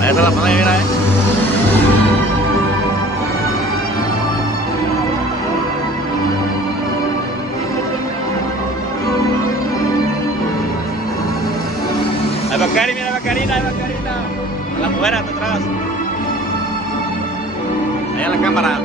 Ahí está la pantalla, mira, Ahí va Karina, mira, ahí va Karina, ahí va Karina. La mujer hasta atrás. Allá en la cámara.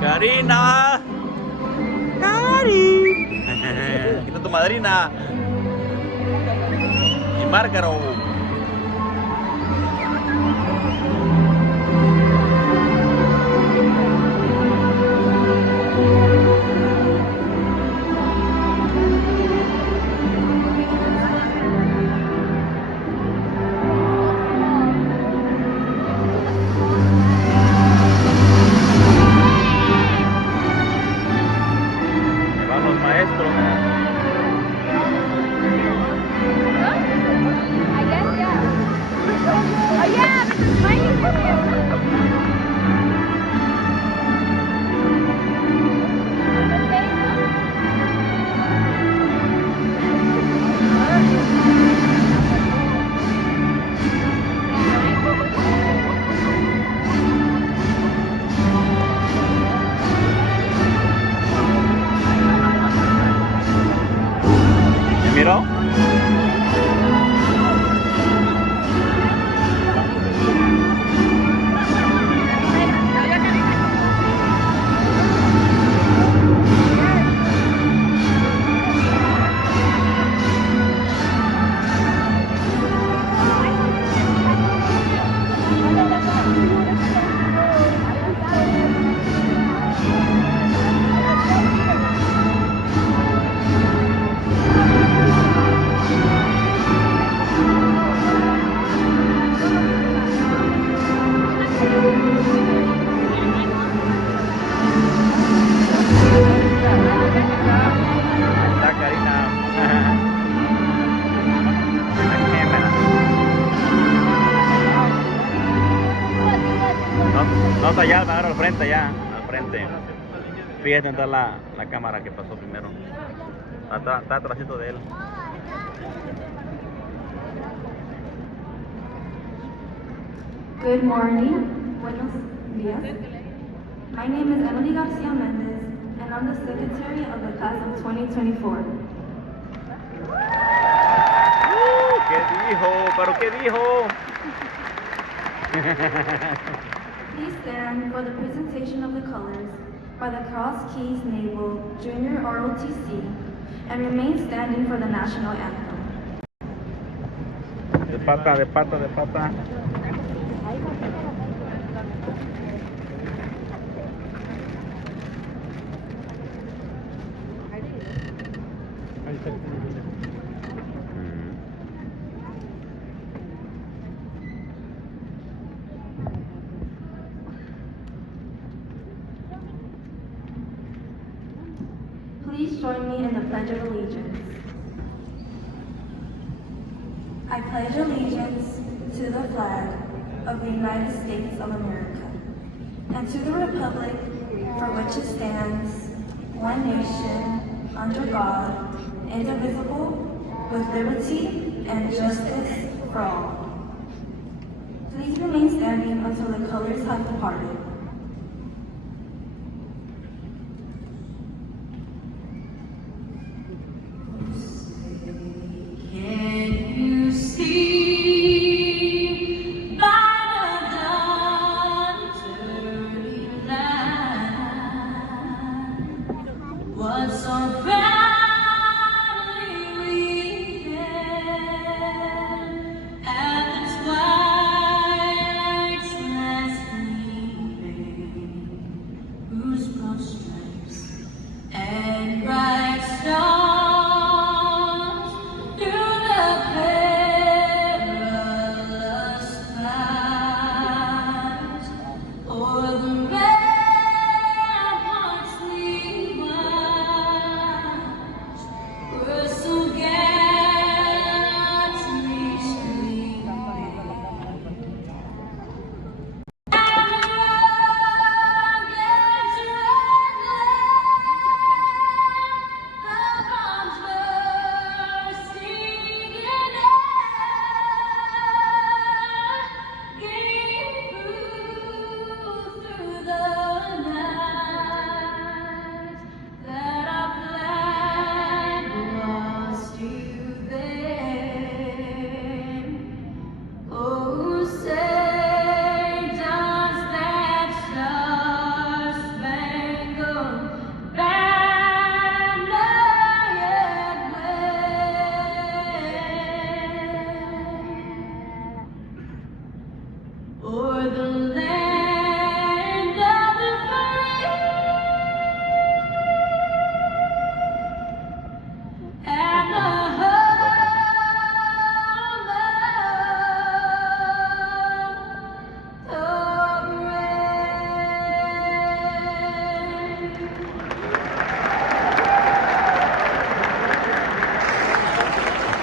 Karina. Cari. Aquí está tu madrina. Y Márgaro. Ahí van los maestros. ¿Me miró? No, está allá, va al frente, allá, al frente. Fíjate dónde está la cámara que pasó primero. Está atrásito de él. Good morning. Buenos días. My name is Emily Garcia Mendez, and I'm the secretary of the class of 2024. ¿Qué dijo? ¿Pero qué dijo? Please stand for the presentation of the colors by the Cross Keys Naval Junior ROTC and remain standing for the national anthem. De pata, de pata, de pata. Please join me in the Pledge of Allegiance. I pledge allegiance to the flag of the United States of America and to the republic for which it stands, one nation, under God, indivisible, with liberty and justice for all. Please remain standing until the colors have departed.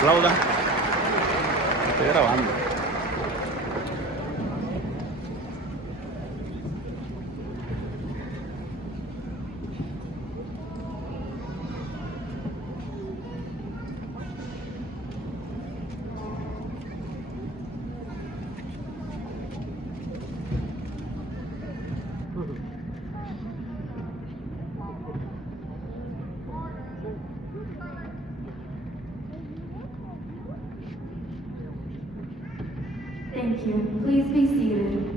Aplauda. Estoy grabando. Thank you. Please be seated.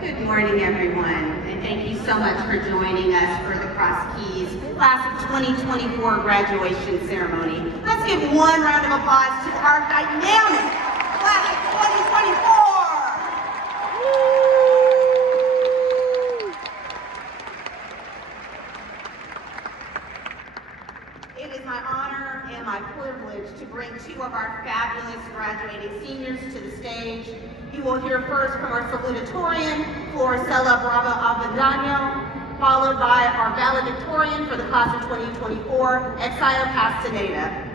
Good morning, everyone, and thank you so much for joining us for the Cross Keys Class of 2024 graduation ceremony. Let's give one round of applause to our dynamic Class of 2024. It is my honor and my privilege to bring two of our fabulous graduating seniors to the stage. You will hear first from our salutatorian, Floricela Bravo Avendano, followed by our valedictorian for the class of 2024, Exio Castaneda.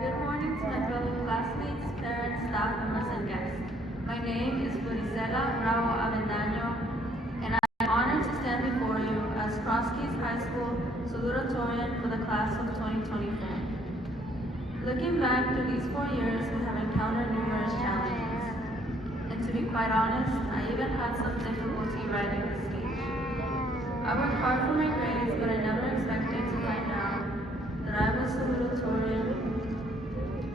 Good morning to my fellow classmates, parents, staff members, and guests. My name is Floricela Bravo Avendano, and I'm honored to stand before you as Cross Keys High School salutatorian for the class of 2024. Looking back through these 4 years, we have encountered numerous challenges. And to be quite honest, I even had some difficulty writing this speech. I worked hard for my grades, but I never expected to find out that I was salutatorian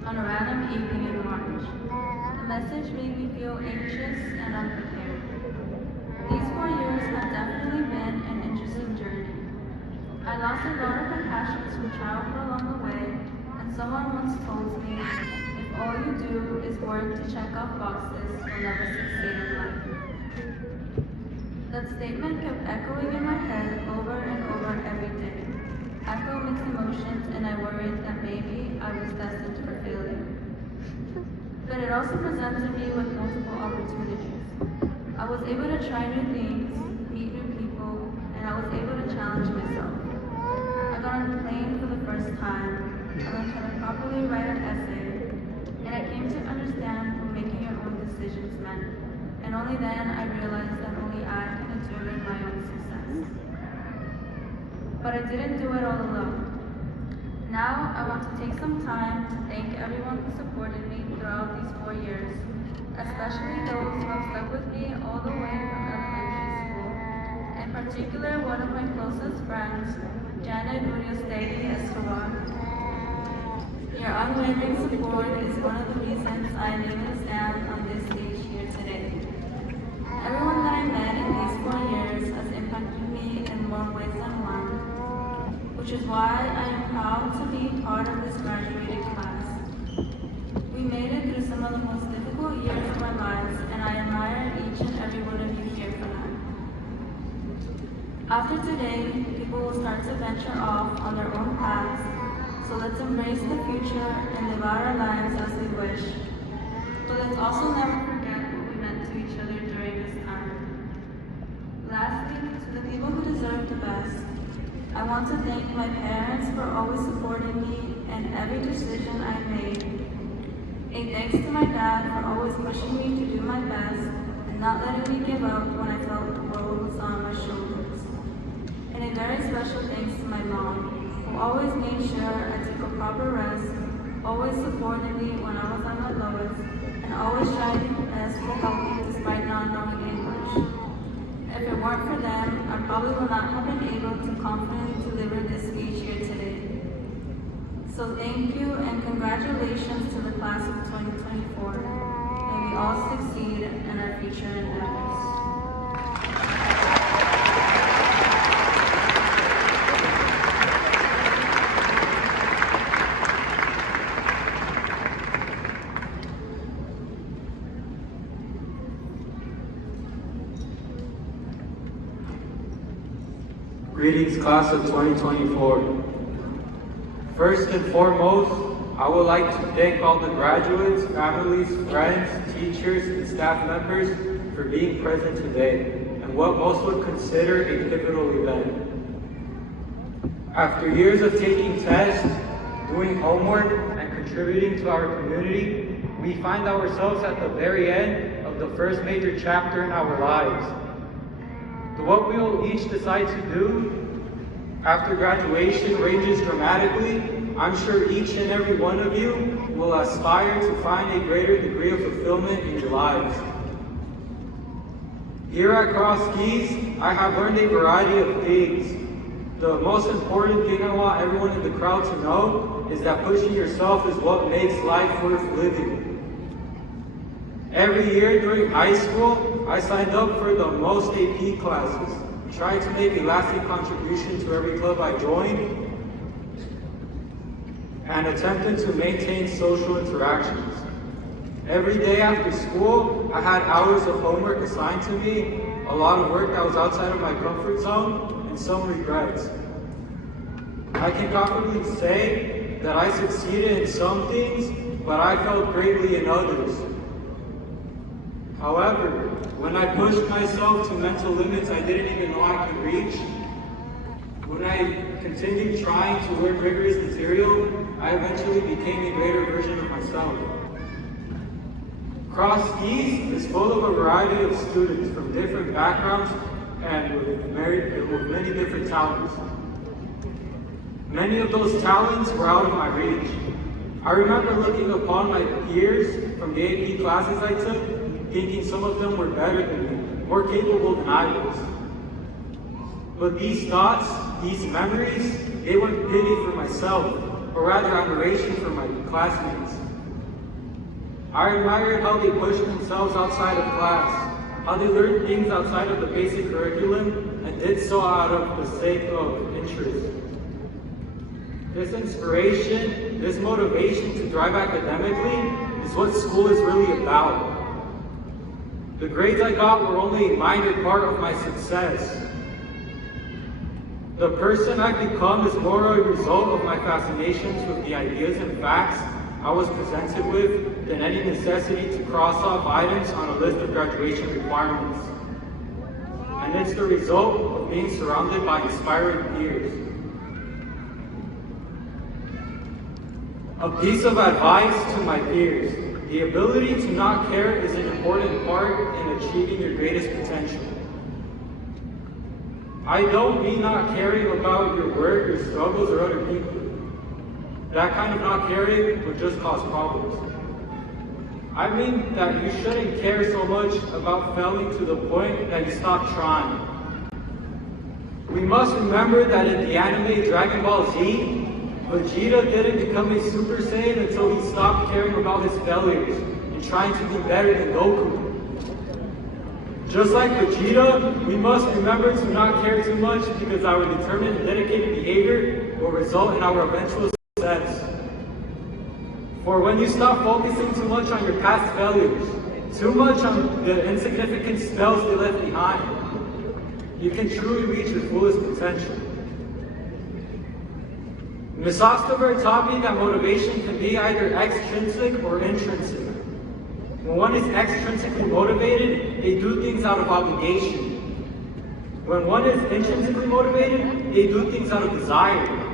on a random evening in March. The message made me feel anxious and unprepared. These 4 years have definitely been an interesting journey. I lost a lot of my passions from childhood along the way, and someone once told me, if all you do is work to check off boxes, you'll never succeed in life. That statement kept echoing in my head over and over every day. I felt mixed emotions, and I worried that maybe I was destined for failure. But it also presented me with multiple opportunities. I was able to try new things, meet new people, and I was able to challenge myself. I got on a plane for the first time. I learned how to properly write an essay, and I came to understand what making your own decisions meant. And only then I realized that only I can determine my own success. But I didn't do it all alone. Now I want to take some time to thank everyone who supported me throughout these 4 years, especially those who have stuck with me all the way from elementary school. In particular, one of my closest friends, Janet Uriostegui Escobar. Your unwavering support is one of the reasons I am able to stand on this stage here today. Everyone that I met in these 4 years has impacted me in more ways than one, which is why I am proud to be part of this graduating class. We made it through some of the most difficult years of our lives, and I admire each and every one of you here for that. After today, people will start to venture off on their own paths, so let's embrace the future and live out our lives as we wish. But let's also never forget what we meant to each other during this time. Lastly, to the people who deserve the best, I want to thank my parents for always supporting me in every decision I made. A thanks to my dad for always pushing me to do my best and not letting me give up when I felt the world was on my shoulders. And a very special thanks to my mom, who always made sure I took a proper rest, always supported me when I was at my lowest, and always tried her best to help me despite not knowing English. If it weren't for them, I probably would not have been able to confidently deliver this speech here today. So thank you and congratulations to the class of 2024. May we all succeed in our future endeavors. Greetings, class of 2024. First and foremost, I would like to thank all the graduates, families, friends, teachers, and staff members for being present today, and what most would consider a pivotal event. After years of taking tests, doing homework, and contributing to our community, we find ourselves at the very end of the first major chapter in our lives. What we will each decide to do after graduation ranges dramatically. I'm sure each and every one of you will aspire to find a greater degree of fulfillment in your lives. Here at Cross Keys, I have learned a variety of things. The most important thing I want everyone in the crowd to know is that pushing yourself is what makes life worth living. Every year during high school, I signed up for the most AP classes, tried to make a lasting contribution to every club I joined, and attempted to maintain social interactions. Every day after school, I had hours of homework assigned to me, a lot of work that was outside of my comfort zone, and some regrets. I can confidently say that I succeeded in some things, but I failed greatly in others. However, when I pushed myself to mental limits I didn't even know I could reach, when I continued trying to learn rigorous material, I eventually became a greater version of myself. Cross Keys is full of a variety of students from different backgrounds and with many different talents. Many of those talents were out of my reach. I remember looking upon my peers from the AP classes I took, thinking some of them were better than me, more capable than I was. But these thoughts, these memories, they weren't pity for myself, but rather admiration for my classmates. I admired how they pushed themselves outside of class, how they learned things outside of the basic curriculum and did so out of the sake of interest. This inspiration, this motivation to drive academically is what school is really about. The grades I got were only a minor part of my success. The person I've become is more a result of my fascinations with the ideas and facts I was presented with than any necessity to cross off items on a list of graduation requirements. And it's the result of being surrounded by inspiring peers. A piece of advice to my peers: the ability to not care is an important part in achieving your greatest potential. I don't mean not caring about your work, your struggles, or other people. That kind of not caring would just cause problems. I mean that you shouldn't care so much about failing to the point that you stop trying. We must remember that in the anime Dragon Ball Z, Vegeta didn't become a Super Saiyan until he stopped caring about his failures and trying to be better than Goku. Just like Vegeta, we must remember to not care too much because our determined and dedicated behavior will result in our eventual success. For when you stop focusing too much on your past failures, too much on the insignificant spells they left behind, you can truly reach your fullest potential. Ms. Ostover taught me that motivation can be either extrinsic or intrinsic. When one is extrinsically motivated, they do things out of obligation. When one is intrinsically motivated, they do things out of desire.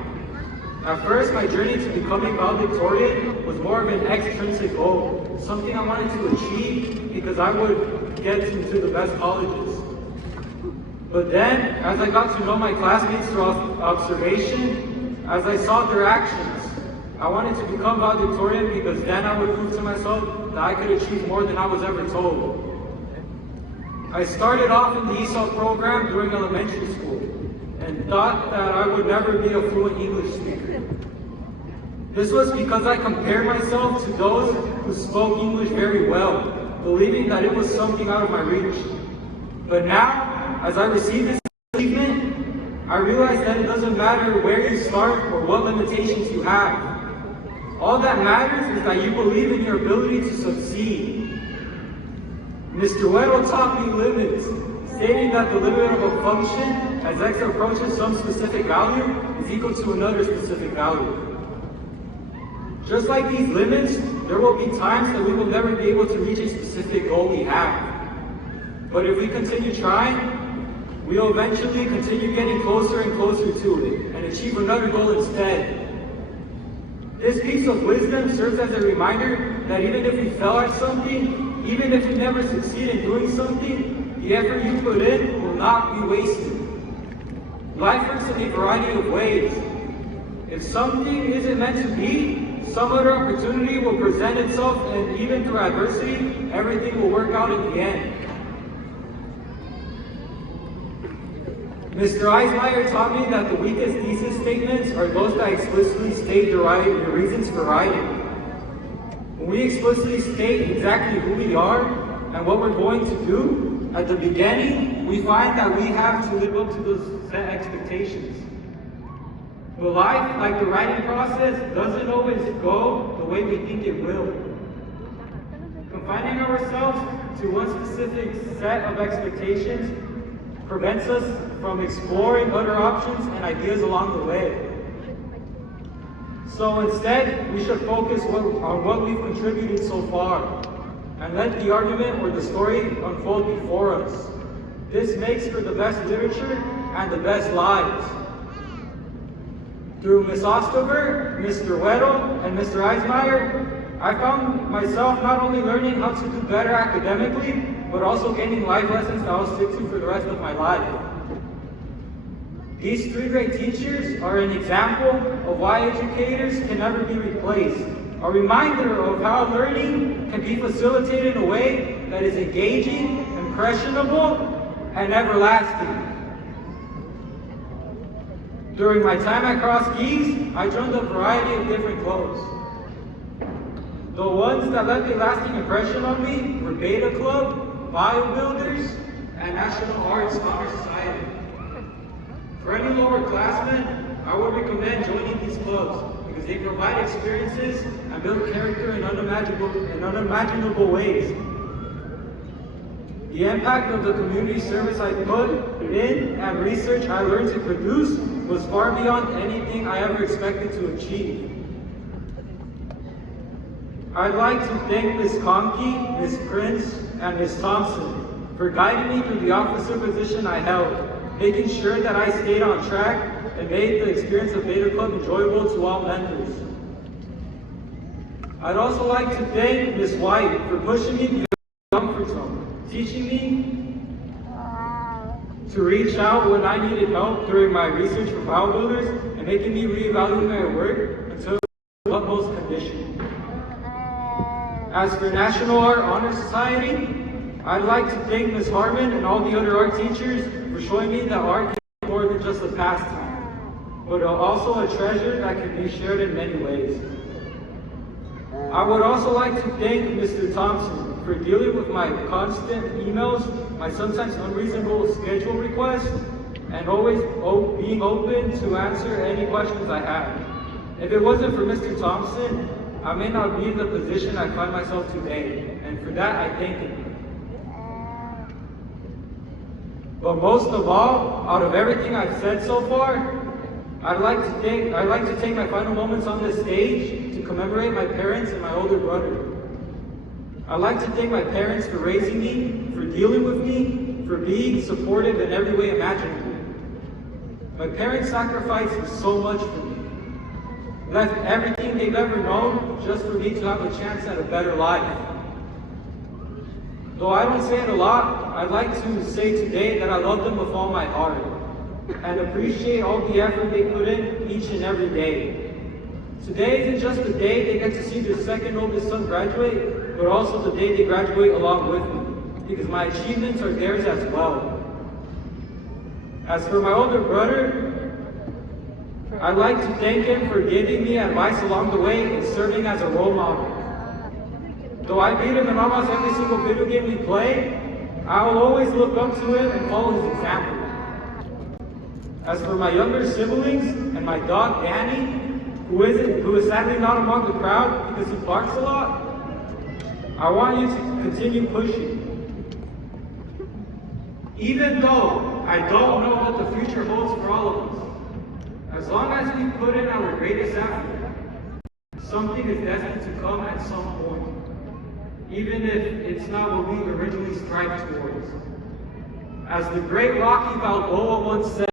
At first, my journey to becoming valedictorian was more of an extrinsic goal, something I wanted to achieve because I would get into the best colleges. But then, as I got to know my classmates through observation, as I saw their actions, I wanted to become valedictorian because then I would prove to myself that I could achieve more than I was ever told. I started off in the ESOL program during elementary school and thought that I would never be a fluent English speaker. This was because I compared myself to those who spoke English very well, believing that it was something out of my reach. But now, as I receive this achievement, I realize that it doesn't matter where you start or what limitations you have. All that matters is that you believe in your ability to succeed. Mr. Weddle taught me limits, stating that the limit of a function as x approaches some specific value is equal to another specific value. Just like these limits, there will be times that we will never be able to reach a specific goal we have. But if we continue trying, we'll eventually continue getting closer and closer to it and achieve another goal instead. This piece of wisdom serves as a reminder that even if we fail at something, even if we never succeed in doing something, the effort you put in will not be wasted. Life works in a variety of ways. If something isn't meant to be, some other opportunity will present itself, and even through adversity, everything will work out in the end. Mr. Eismeyer taught me that the weakest thesis statements are those that explicitly state the reasons for writing. When we explicitly state exactly who we are and what we're going to do, at the beginning, we find that we have to live up to those set expectations. But life, like the writing process, doesn't always go the way we think it will. confining ourselves to one specific set of expectations prevents us from exploring other options and ideas along the way. So instead, we should focus on what we've contributed so far and let the argument or the story unfold before us. This makes for the best literature and the best lives. Through Ms. Ostover, Mr. Weddle, and Mr. Eismeyer, I found myself not only learning how to do better academically, but also gaining life lessons that I'll stick to for the rest of my life. These three great teachers are an example of why educators can never be replaced. A reminder of how learning can be facilitated in a way that is engaging, impressionable, and everlasting. During my time at Cross Keys, I joined a variety of different clubs. The ones that left a lasting impression on me were Beta Club, Bio Builders, and National Arts Honor Society. For any lowerclassmen, I would recommend joining these clubs because they provide experiences and build character in unimaginable ways. The impact of the community service I put in and research I learned to produce was far beyond anything I ever expected to achieve. I'd like to thank Ms. Conkey, Ms. Prince, and Ms. Thompson for guiding me through the officer position I held, making sure that I stayed on track and made the experience of Beta Club enjoyable to all members. I'd also like to thank Ms. White for pushing me beyond my comfort zone, teaching me to reach out when I needed help during my research for Bio Builders and making me reevaluate my work until the utmost condition. As for National Art Honor Society, I'd like to thank Ms. Harmon and all the other art teachers for showing me that art can be more than just a pastime, but also a treasure that can be shared in many ways. I would also like to thank Mr. Thompson for dealing with my constant emails, my sometimes unreasonable schedule requests, and always being open to answer any questions I have. If it wasn't for Mr. Thompson, I may not be in the position I find myself today, and for that I thank him. But most of all, out of everything I've said so far, I'd like to take my final moments on this stage to commemorate my parents and my older brother. I'd like to thank my parents for raising me, for dealing with me, for being supportive in every way imaginable. My parents sacrificed so much for me, left everything they've ever known just for me to have a chance at a better life. Though I don't say it a lot, I'd like to say today that I love them with all my heart and appreciate all the effort they put in each and every day. Today isn't just the day they get to see their second oldest son graduate, but also the day they graduate along with me, because my achievements are theirs as well. As for my older brother, I'd like to thank him for giving me advice along the way and serving as a role model. Though I beat him in almost every single video game we play, I will always look up to him and follow his example. As for my younger siblings and my dog Danny, who is sadly not among the crowd because he barks a lot, I want you to continue pushing. Even though I don't know what the future holds for all of us, as long as we put in our greatest effort, something is destined to come at some point, even if it's not what we originally strived towards. As the great Rocky Balboa once said,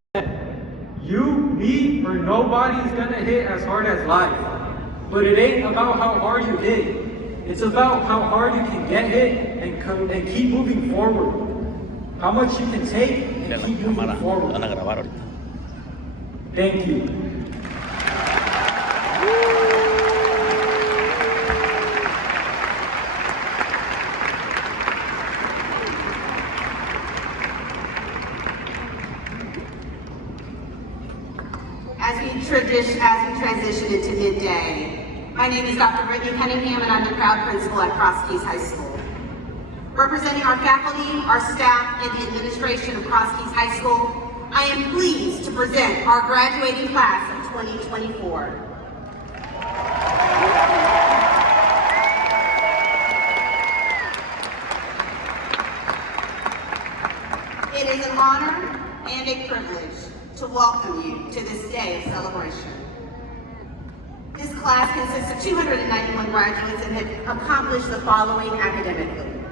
you, me, or nobody is gonna hit as hard as life. But it ain't about how hard you hit. It's about how hard you can get hit and keep moving forward. How much you can take and keep moving forward. Thank you. As we transition into midday, my name is Dr. Brittany Cunningham and I'm the proud principal at Cross Keys High School. Representing our faculty, our staff, and the administration of Cross Keys High School, I am pleased to present our graduating class of 2024. It is an honor and a privilege to welcome you to this day of celebration. This class consists of 291 graduates and have accomplished the following academically.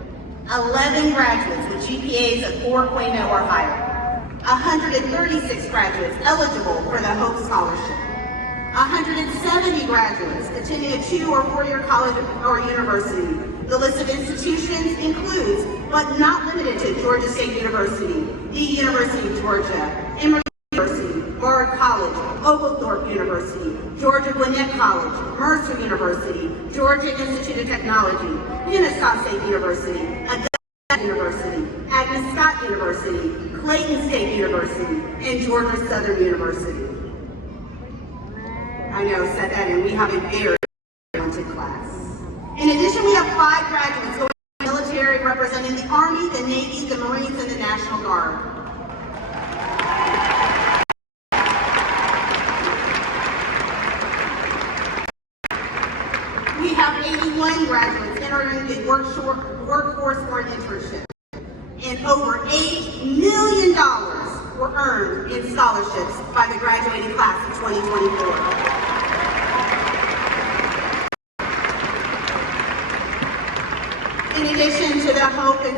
11 graduates with GPAs of 4.0 or higher. 136 graduates eligible for the Hope Scholarship. 170 graduates attending a 2 or 4-year college or university. The list of institutions includes, but not limited to, Georgia State University, the University of Georgia, Emory University, Bard College, Oglethorpe University, Georgia Gwinnett College, Mercer University, Georgia Institute of Technology, Kennesaw State University, Augusta University, Agnes Scott University, Clayton State University, and Georgia Southern University. I know, said that, and we have a very talented class. In addition, we have 5 graduates going to the military representing the Army, the Navy, the Marines, and the National Guard. We have 81 graduates entering the workforce or internship. And over $8 million were earned in scholarships by the graduating class of 2024. In addition to the Hope and